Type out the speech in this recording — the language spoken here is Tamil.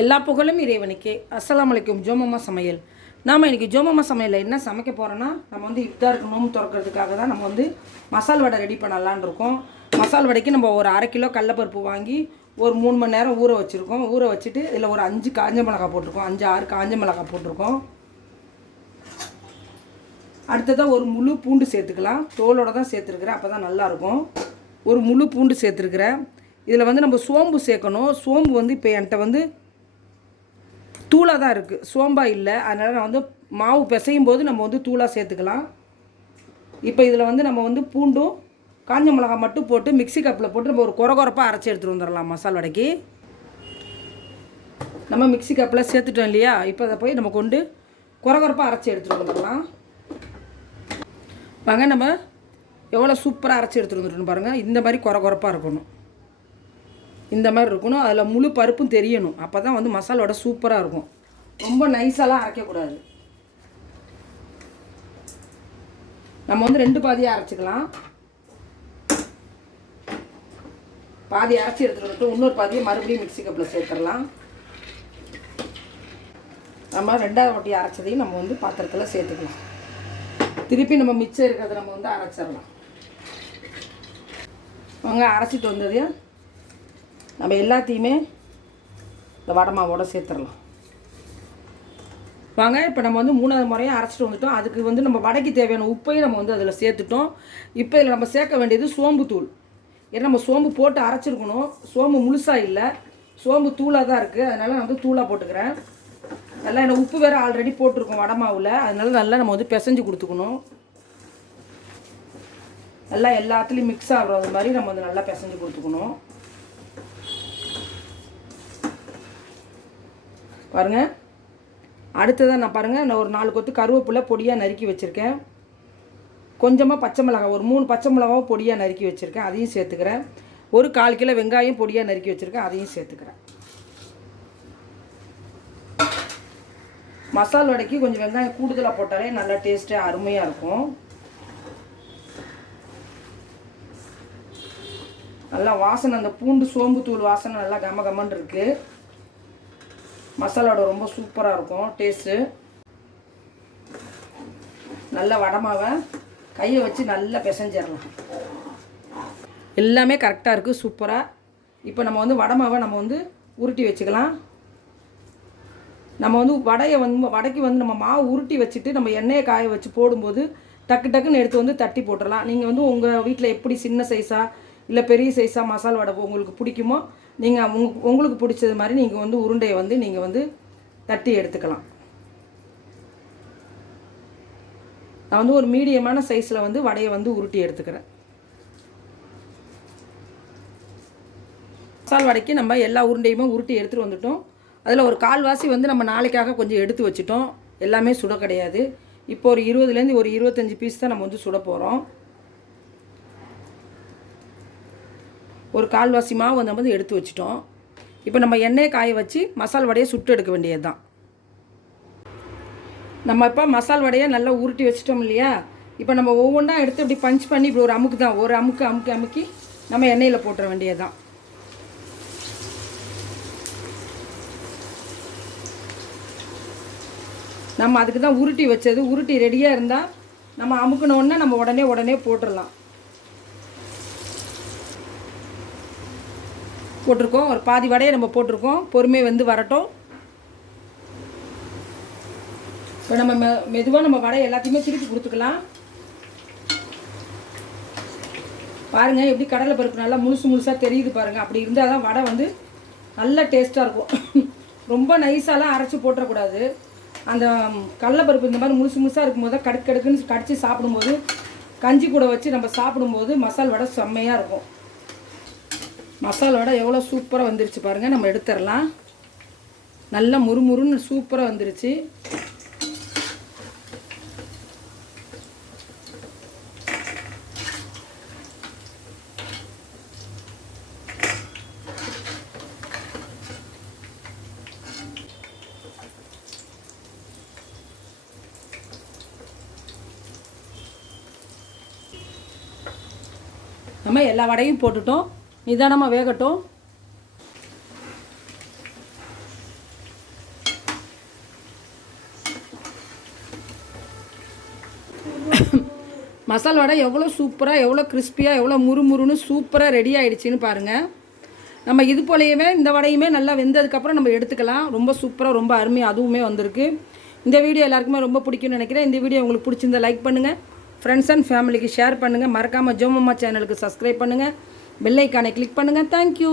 எல்லா புகழும் இறைவனுக்கே. அஸ்லாம் அலைக்கும். ஜோமம்மா சமையல். நாம் இன்றைக்கி ஜோமம்மா சமையலில் என்ன சமைக்க போகிறோன்னா நம்ம வந்து இஃப்தாருக்கு நோம்பு திறக்கிறதுக்காக தான் நம்ம வந்து மசால் வடை ரெடி பண்ணலான்னு இருக்கோம். மசால் வடைக்கு நம்ம ஒரு அரை கிலோ கடலப்பருப்பு வாங்கி ஒரு மூணு மணி நேரம் ஊற வச்சுருக்கோம். ஊற வச்சுட்டு இதில் ஒரு அஞ்சு காஞ்ச மிளகாய் போட்டிருக்கோம். அஞ்சு ஆறு காஞ்ச மிளகாய் போட்டிருக்கோம். அடுத்ததாக ஒரு முழு பூண்டு சேர்த்துக்கலாம். தோலோட தான் சேர்த்துருக்குறேன். அப்போ தான் நல்லாயிருக்கும் ஒரு முழு பூண்டு சேர்த்துருக்குறேன். இதில் வந்து நம்ம சோம்பு சேர்க்கணும். சோம்பு வந்து இப்போ என்கிட்ட வந்து தூளாக தான் இருக்குது சோம்பா இல்லை. அதனால் நான் வந்து மாவு பிசையும் போது நம்ம வந்து தூளாக சேர்த்துக்கலாம். இப்போ இதில் வந்து நம்ம வந்து பூண்டும் காஞ்ச மிளகாய் மட்டும் போட்டு மிக்ஸி கப்பில் போட்டு நம்ம ஒரு குறை குறைப்பாக அரைச்சி எடுத்துகிட்டு வந்துடலாம் மசால் வடைக்கு. நம்ம மிக்சி கப்பில் சேர்த்துட்டோம் இல்லையா? இப்போ அதை போய் நம்ம கொண்டு குறை குறைப்பாக அரைச்சி எடுத்துகிட்டு வந்துடலாம். வாங்க நம்ம எவ்வளோ சூப்பராக அரைச்சி எடுத்துகிட்டு வந்துட்டோம் பாருங்கள் இந்த மாதிரி குறை குறைப்பாக இருக்கணும். இந்த மாதிரி இருக்கணும். அதில் முழு பருப்பும் தெரியணும். அப்போ தான் வந்து மசாலோட சூப்பராக இருக்கும். ரொம்ப நைஸாலாம் அரைக்கக்கூடாது நம்ம வந்து ரெண்டு பாதியாக அரைச்சிக்கலாம். பாதி அரைச்சி எடுத்துகிட்டு வந்துட்டு இன்னொரு பாதியை மறுபடியும் மிக்சி கப்பில் சேர்த்துடலாம். நம்ம ரெண்டாவது வாட்டி அரைச்சதையும் நம்ம வந்து பாத்திரத்தில் சேர்த்துக்கலாம். திருப்பி நம்ம மிச்சம் இருக்கிறத நம்ம வந்து அரைச்சிடலாம். அவங்க அரைச்சிட்டு வந்ததையும் நம்ம எல்லாத்தையுமே இந்த வடை மாவோடு சேர்த்துடலாம். வாங்க இப்போ நம்ம வந்து மூணாவது முறையாக அரைச்சிட்டு வந்துட்டோம். அதுக்கு வந்து நம்ம வடைக்கு தேவையான உப்பையும் நம்ம வந்து அதில் சேர்த்துட்டோம். இப்போ இதில் நம்ம சேர்க்க வேண்டியது சோம்பு தூள். ஏன்னா நம்ம சோம்பு போட்டு அரைச்சிருக்கணும். சோம்பு முழுசாக இல்லை. சோம்பு தூளாக தான் இருக்குது அதனால் நான் வந்து தூளாக போட்டுக்கிறேன். நல்லா எனக்கு உப்பு வேறு ஆல்ரெடி போட்டிருக்கோம் வடை மாவில். அதனால் நல்லா நம்ம வந்து பிசைஞ்சு கொடுத்துக்கணும். நல்லா எல்லாத்துலேயும் மிக்ஸ் ஆகுறது மாதிரி நம்ம வந்து நல்லா பிசைஞ்சு கொடுத்துக்கணும். பாருங்கள் அடுத்ததாக நான் பாருங்கள் நான் ஒரு நாலு கொத்து கருவேப்பிலை பொடியாக நறுக்கி வச்சுருக்கேன். கொஞ்சமாக பச்சை மிளகாய் ஒரு மூணு பச்சை மிளகாவும் பொடியாக நறுக்கி வச்சுருக்கேன். அதையும் சேர்த்துக்கிறேன். ஒரு கால் கிலோ வெங்காயம் பொடியாக நறுக்கி வச்சுருக்கேன். அதையும் சேர்த்துக்கிறேன். மசால் வடைக்கு கொஞ்சம் வெங்காயம் கூடுதலாக போட்டாலே நல்லா டேஸ்ட்டாக அருமையாக இருக்கும். நல்லா வாசனை அந்த பூண்டு சோம்பு தூள் வாசனை நல்லா கம கமன்னு இருக்குது மசாலாவோட ரொம்ப சூப்பராக இருக்கும் டேஸ்ட்டு நல்ல வடமாவை கையை வச்சு நல்லா பிசைஞ்சிடலாம். எல்லாமே கரெக்டாக இருக்குது சூப்பராக இப்போ நம்ம வந்து வடமாவை நம்ம வந்து உருட்டி வச்சுக்கலாம். நம்ம வந்து வடையை வந்து வடைக்கு வந்து நம்ம மாவு உருட்டி வச்சுட்டு நம்ம எண்ணெயை காய வச்சு போடும்போது டக்கு டக்குன்னு எடுத்து வந்து தட்டி போட்டுடலாம். நீங்கள் வந்து உங்கள் வீட்டில் எப்படி சின்ன சைஸாக இல்லை பெரிய சைஸாக மசால் வடை உங்களுக்கு பிடிக்குமோ நீங்கள் உங் உங்களுக்கு பிடிச்சது மாதிரி நீங்கள் வந்து உருண்டையை வந்து நீங்கள் வந்து தட்டி எடுத்துக்கலாம். நான் வந்து ஒரு மீடியமான சைஸில் வந்து வடையை வந்து உருட்டி எடுத்துக்கிறேன். மசால் வடைக்கு நம்ம எல்லா உருண்டையுமே உருட்டி எடுத்துகிட்டு வந்துட்டோம். அதில் ஒரு கால்வாசி வந்து நம்ம நாளைக்காக கொஞ்சம் எடுத்து வச்சுட்டோம். எல்லாமே சுட கிடையாது. இப்போ ஒரு இருபதுலேருந்து ஒரு இருபத்தஞ்சி பீஸ் தான் நம்ம வந்து சுட போகிறோம் ஒரு கால்வாசி மாவு நம்ம வந்து எடுத்து வச்சிட்டோம். இப்போ நம்ம எண்ணெயை காய வச்சு மசால் வடையை சுட்டு எடுக்க வேண்டியது தான் நம்ம இப்போ மசால் வடையை நல்லா உருட்டி வச்சிட்டோம் இல்லையா? இப்போ நம்ம ஒவ்வொன்றா எடுத்து இப்படி பஞ்ச் பண்ணி இப்படி ஒரு அமுக்கு தான். ஒரு அமுக்கு அமுக்கி அமுக்கி நம்ம எண்ணெயில் போட்டுற வேண்டியது தான் நம்ம அதுக்கு தான் உருட்டி வச்சது. உருட்டி ரெடியாக இருந்தால் நம்ம அமுக்கினோடனே நம்ம உடனே உடனே போட்டுடலாம் போட்டிருக்கோம். ஒரு பாதி வடையை நம்ம போட்டிருக்கோம். பொறுமை வந்து வரட்டும். இப்போ நம்ம மெ மெதுவாக நம்ம வடை எல்லாத்தையுமே திருப்பி கொடுத்துக்கலாம். பாருங்கள் எப்படி கடலை பருப்பு நல்லா முழுசு முழுசாக தெரியுது பாருங்கள் அப்படி இருந்தால் தான் வடை வந்து நல்ல டேஸ்ட்டாக இருக்கும். ரொம்ப நைஸாலாம் அரைச்சி போட்டுறக்கூடாது. அந்த கடலைப்பருப்பு இந்த மாதிரி முழுசு முழுசாக இருக்கும்போது தான் கடுக்கு கடுக்குன்னு கடிச்சு சாப்பிடும்போது கஞ்சி கூட வச்சு நம்ம சாப்பிடும்போது மசால் வடை செம்மையாக இருக்கும். மசாலோட எவ்வளோ சூப்பராக வந்துருச்சு பாருங்கள் நம்ம எடுத்துடலாம். நல்லா முறுமுறுன்னு சூப்பராக வந்துருச்சு. நம்ம எல்லா வடையும் போட்டுட்டோம். நிதானமாக வேகட்டும். மசால் வடை எவ்வளோ சூப்பராக எவ்வளோ கிறிஸ்பியாக எவ்வளோ முறுமுறுன்னு சூப்பராக ரெடி ஆகிடுச்சின்னு பாருங்கள் நம்ம இது போலையுமே இந்த வடையுமே நல்லா வெந்ததுக்கப்புறம் நம்ம எடுத்துக்கலாம். ரொம்ப சூப்பராக ரொம்ப அருமையாக அதுவுமே வந்திருக்கு. இந்த வீடியோ எல்லாருக்குமே ரொம்ப பிடிக்கும்னு நினைக்கிறேன். இந்த வீடியோ உங்களுக்கு பிடிச்சிருந்தா லைக் பண்ணுங்கள் ஃப்ரெண்ட்ஸ் அண்ட் ஃபேமிலிக்கு ஷேர் பண்ணுங்கள் மறக்காமல் ஜோமம்மா சேனலுக்கு சப்ஸ்கிரைப் பண்ணுங்கள் பெல்லைக்கானை கிளிக் பண்ணுங்கள் தேங்க்யூ